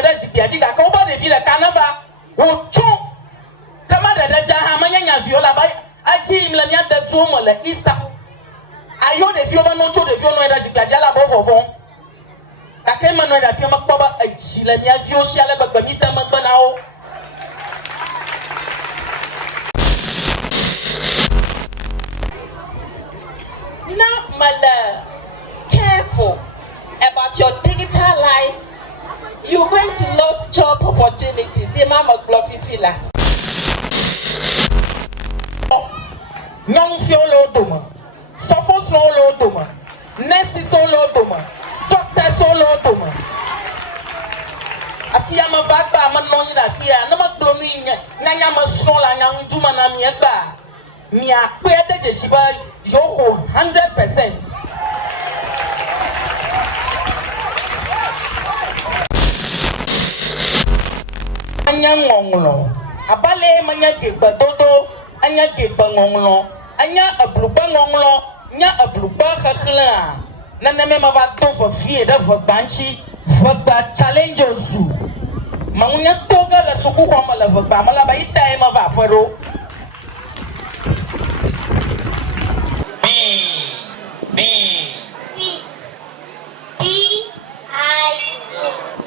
era zipiaji da ko ba de vi la kanaba o chon kama da jaha manya viola ba aji mlania de tuo mo le Easter ayo de fio ba no cho de fio no era zipiaji la bo fofon da ke ma no era fio ma ko ba aji la nia fio sia le ba mi ta ma na o now mala careful about your digital life. You're going to lose job opportunities. Mama Bluffy Fila. Non fiolo doma. Sofo solo doma. Nesti solo doma. Doctor solo doma. Afia ma bagba ma noni da fia. Na ma blomi nya ma sola nya nduma na mi egba. Mi akwe de shiba yo 100%. Anya ngonglo abale manya ge gbadodo anya ge ngonglo anya abluba ngonglo nya abluba khakla na me ma ba to for fear da for banchi for ba challenges ma unya toga la suku kwa mala for ba mala ba ita ma va poro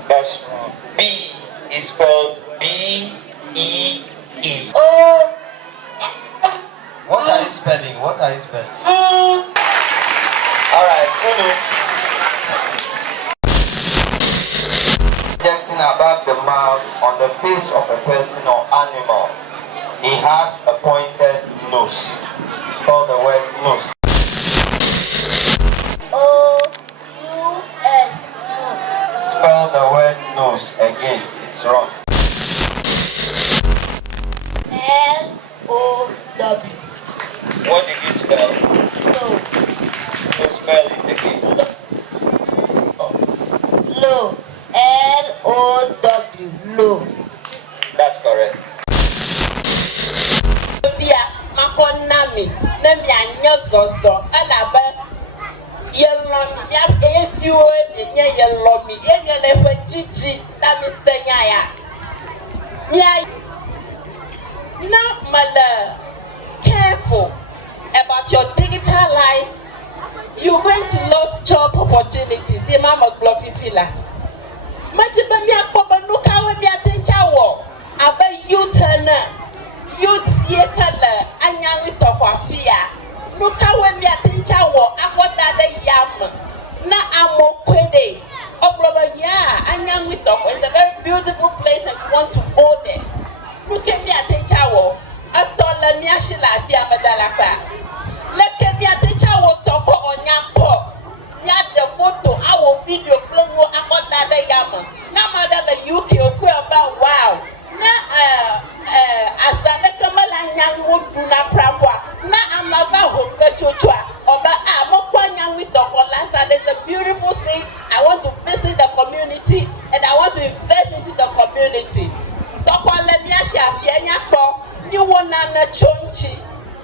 That's wrong. B is spelled B-E-E. Oh. What are you spelling? What are you spelling? Alright, Tunu. Projecting above the mouth on the face of a person or animal. He has a pointed nose. Spell the word nose. O-U-S. Spell the word nose again. It's wrong. L-O-W. What did you spell? Low. So spell it again. Low. L-O-W. Low. That's correct. bia makonami na mi anya zozo ala ba yelomi ya efiwo enye yelomi yenyele hwe jiji na mi senya ya mi na mala careful about your digital life. You're going to lose job opportunities. Mama Bluffy Fila. Majiba mi akpoba nuka we mi atencha wo aba youth ye kala anyanwi tokwafia nuka we mi atencha wo akwada de yam na amokwede obroba ya anyanwi tokwa is a very beautiful place and you want to go there. Nuka mi atencha wo atola mi ashila afia madalaka leke mi atencha wo toko onyapo ya de photo our video plonwo akwada de yam na madala UK okwe about wow na asale kamala nyanwo duna prabwa na amaba hope chochwa oba amokwa nyanwi toko lasa. There's a beautiful thing. I want to visit the community and I want to invest into the community. Toko le mi ashia afia nyako ni wona na chonchi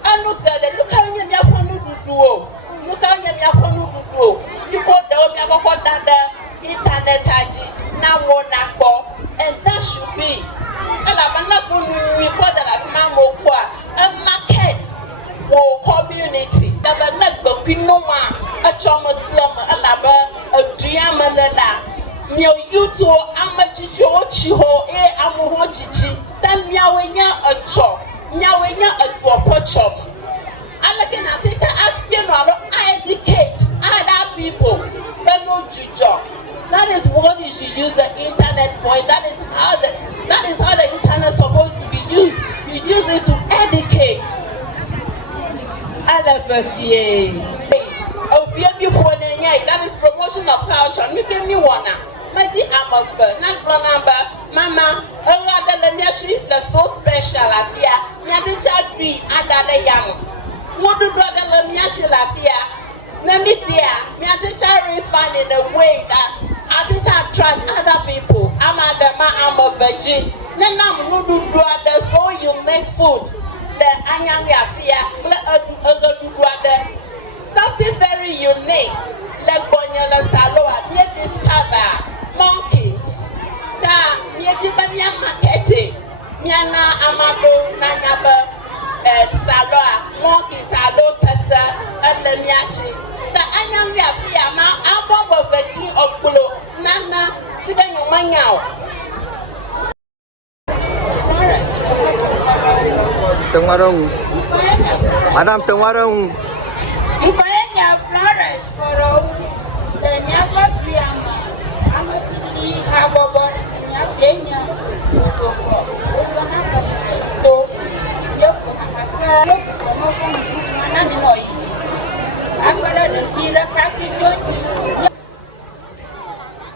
anu gade luka nya mi afonu duduo luka nya mi afonu duduo yuko dawo mi akoko dada internet aji na wona ko and that should be ala bana bunu we call that a market wo community aba na gbapino ma a choma glama ala ba aduama la mi yuto amachichi ochi ho amuho chichi dan miawenya acho miawenya aduopochom ala kana teacher afia no educate other people but no jujo. That is what you should use the internet for. That is how the internet is supposed to be used. You use it to educate. That is promotion of culture. You give me one now. Maji Amegbe, not number, Mama. The so special affair. Nyadija tree adada yamu. Modu brother Lamiashi lafia. Namibia, Nyadija refine in a way that I did attract other people. I'm a virgin. Then I'm nudu brother, so you make food. The anyang afia, something very unique. Like Bonya Saloa, we discover monkeys. That salo kasa alamiashi ta anyam ya pia ma abombo veti okpulo nana siga nyomanyao Tengwarong Madam Tengwarong Mkoenya Florence Koro Nyako Triama Amatuchi Habobo Nyashenya Ukoko Uganaka To Yoko Hakaka Omoko Manani Hoi Akwara Nufira Kaki Joji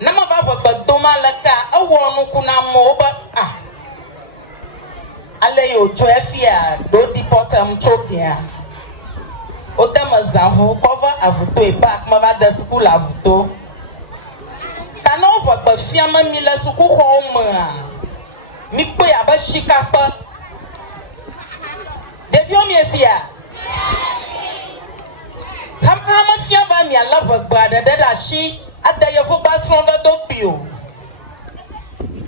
Nama baba badoma laka awonu kuna moba ale yo joefia do dipotam chokia otama zaho cover avuto e back ma ba da school avuto kana baba fiama mi la suku homa mi pe aba shikapa devio mi esia hama fiaba mi ala baba da shi ada yefu ba songa do pio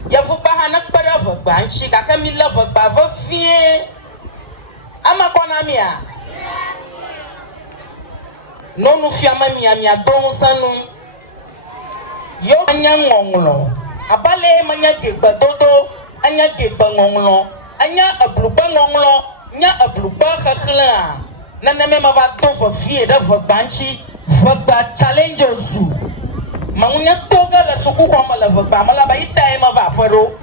yefu ba hana para baba nshi kaka mi la baba va vie ama kona mia nonu fiama mia don sanu yo anya ngonglo abale manya gegba dodo anya gegba ngonglo anya abluba ngonglo nya abluba khakla nana me ma va do fo vie da baba nshi baba challenge osu Maunya toga la suku kwa malava mala ba ita e ma va paro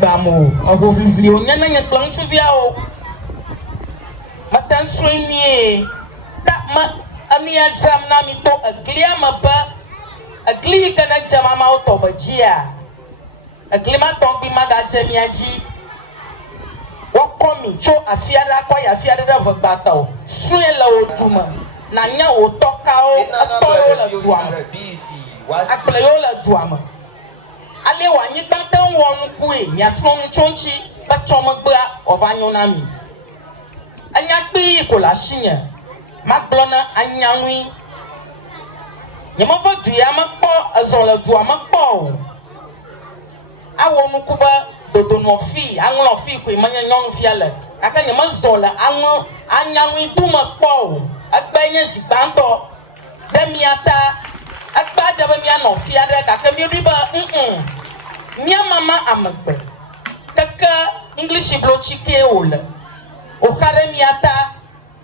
bamo ogo vivio nyana nya planchu viao matan swimie ta ma ania jam na mi to aglia ma ba agli kana jama ma auto bajia agli ma to bi ma ga jamia ji wakomi cho afiada kwa ya afiada da vagata o swin la otuma na nya o toka o atoro la duama akple yo la duama ale wa nyi tantan wonu ku e nya so nchonchi ba choma gba ovanyo na mi anya pe ko la shinya maglona anyanwi nyama vo duya makpo azon la duama kpo awonu ku ba dodo no fi anwo fi ko manya nyonu fi ala aka nyama zola anwo anyanwi tuma kpo agbenye sibanto demiata agbaja be mia no fiade ka ke mi riba mia mama amegbe kaka english blo chike ole o kare miata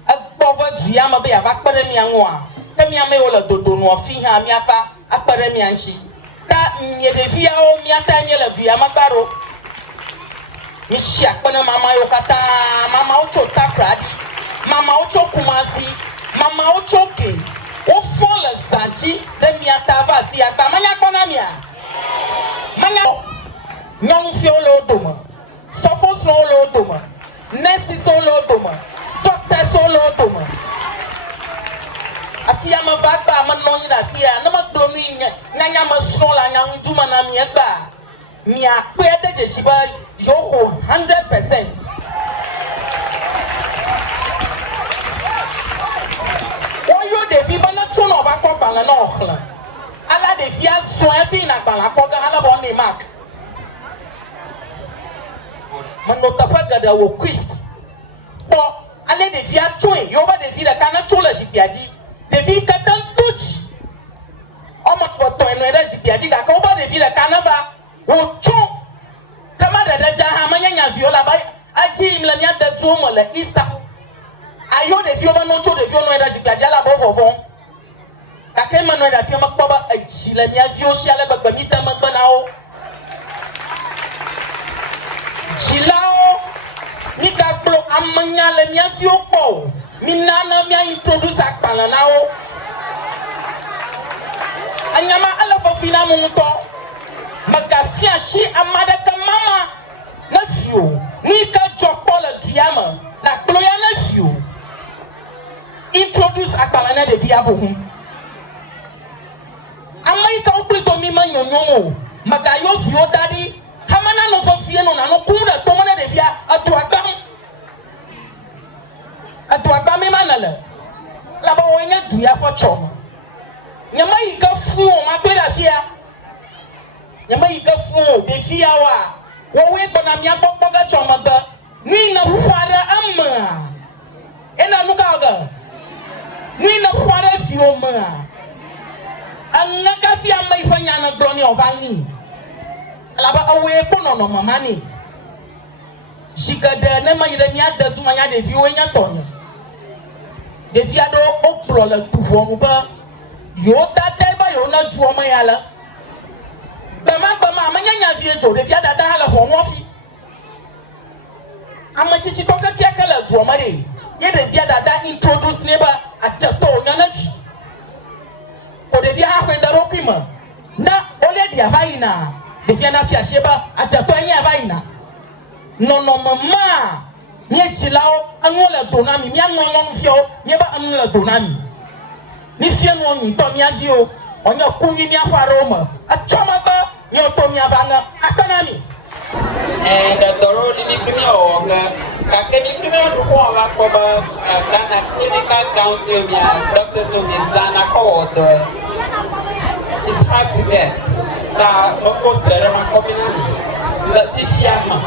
agbova duya ma be ya bakpere mia nwa ke mia me ole dodo no fi ha miata akpere mia nchi ta nye de via o miata nye le via makaro mi shi akpene mama yo kata mama o chota kradi mama o chokumasi mama o choke o fon le zanti de miata va fi agba manya kona mia manya nyom fi o lo doma sofo so lo doma nurse so lo doma doctor so lo doma afia ma va gba ma no ni da fia na ma glo mi nyanya ma so la nya nduma na mi egba mi a pe de je shiba yo 100%. Devi bana chono va ko banga no khla ala de via soin fi na banga ko ga ala bon ni mak mano tapaga da wo christ po ala de via choin yo ba de via kana chola jipiaji de via katan tuch o ma ko to eno era jipiaji ga ko ba de via kana ba wo chon kama da jaha manya viola ba achi mla nya da tu mo le easter ayo de fio ba no cho de fio no eda jipia jala bo fofon ka ke ma no eda fio makpo ba achi la mi afio shi ale ba mi ta makpo na o jilao mi ka klo amanya le mi afio po mi nana mi introduce akpana na o anyama ala fo fina mu to magafia shi amada ka mama na fio ni ka jokpo la diama na klo ya na fio introduce akbalana de via bohum amaika oplito mi manyonyomo magayo fio dadi hamana no fo fie no na no kura to mona de via atu agba mi manale la ba wonya duya fo chom nyama yika fu ma to da fia nyama yika fu de fia wa wo we to na mi akpokpo ga chom ba Ni na fuara amma. Ena nukaga. Ni na fuara fioma. Angaka fi amma ifanya na gloni ovani. Alaba awe kono no mamani. Shikada na mayire mi ada tu manya de fi wenya tono. De fi ado opro la tufomu ba. Yo tata ba yo na tuoma yala. Bama amanya fi eto de fi ada da hala ho wofi. Amachichi toka kia kala tuoma de. Ye de fi ada da introduce neba achato nyanachi. O de fi ha kwenda rokima. Na ole dia vaina. De fi na fi asheba achato anya vaina. No mama nye chilao angola donami mi angola nfio nye ba angola donami ni fie no ni to mi avio onya kunyi mi afaroma achoma ba nye to mi avanga akanami the role in the kakeni premier ko wa ko ba kana clinical counsel mi doctors no mi zana ko do it's hard to get that of course there are community la tifiama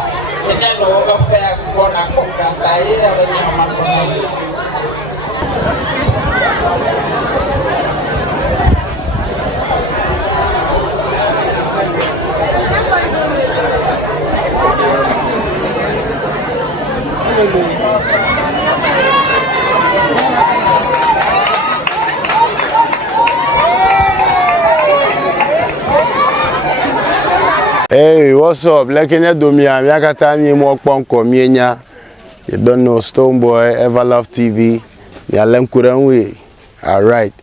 enya no ga pa ko na ko ka tai ya ni ma ko Hey, what's up? Like in Domia, Yakata, ni mo ponko mienya. You don't know Stoneboy, Everlove TV. Ya lem kuranwe. All right.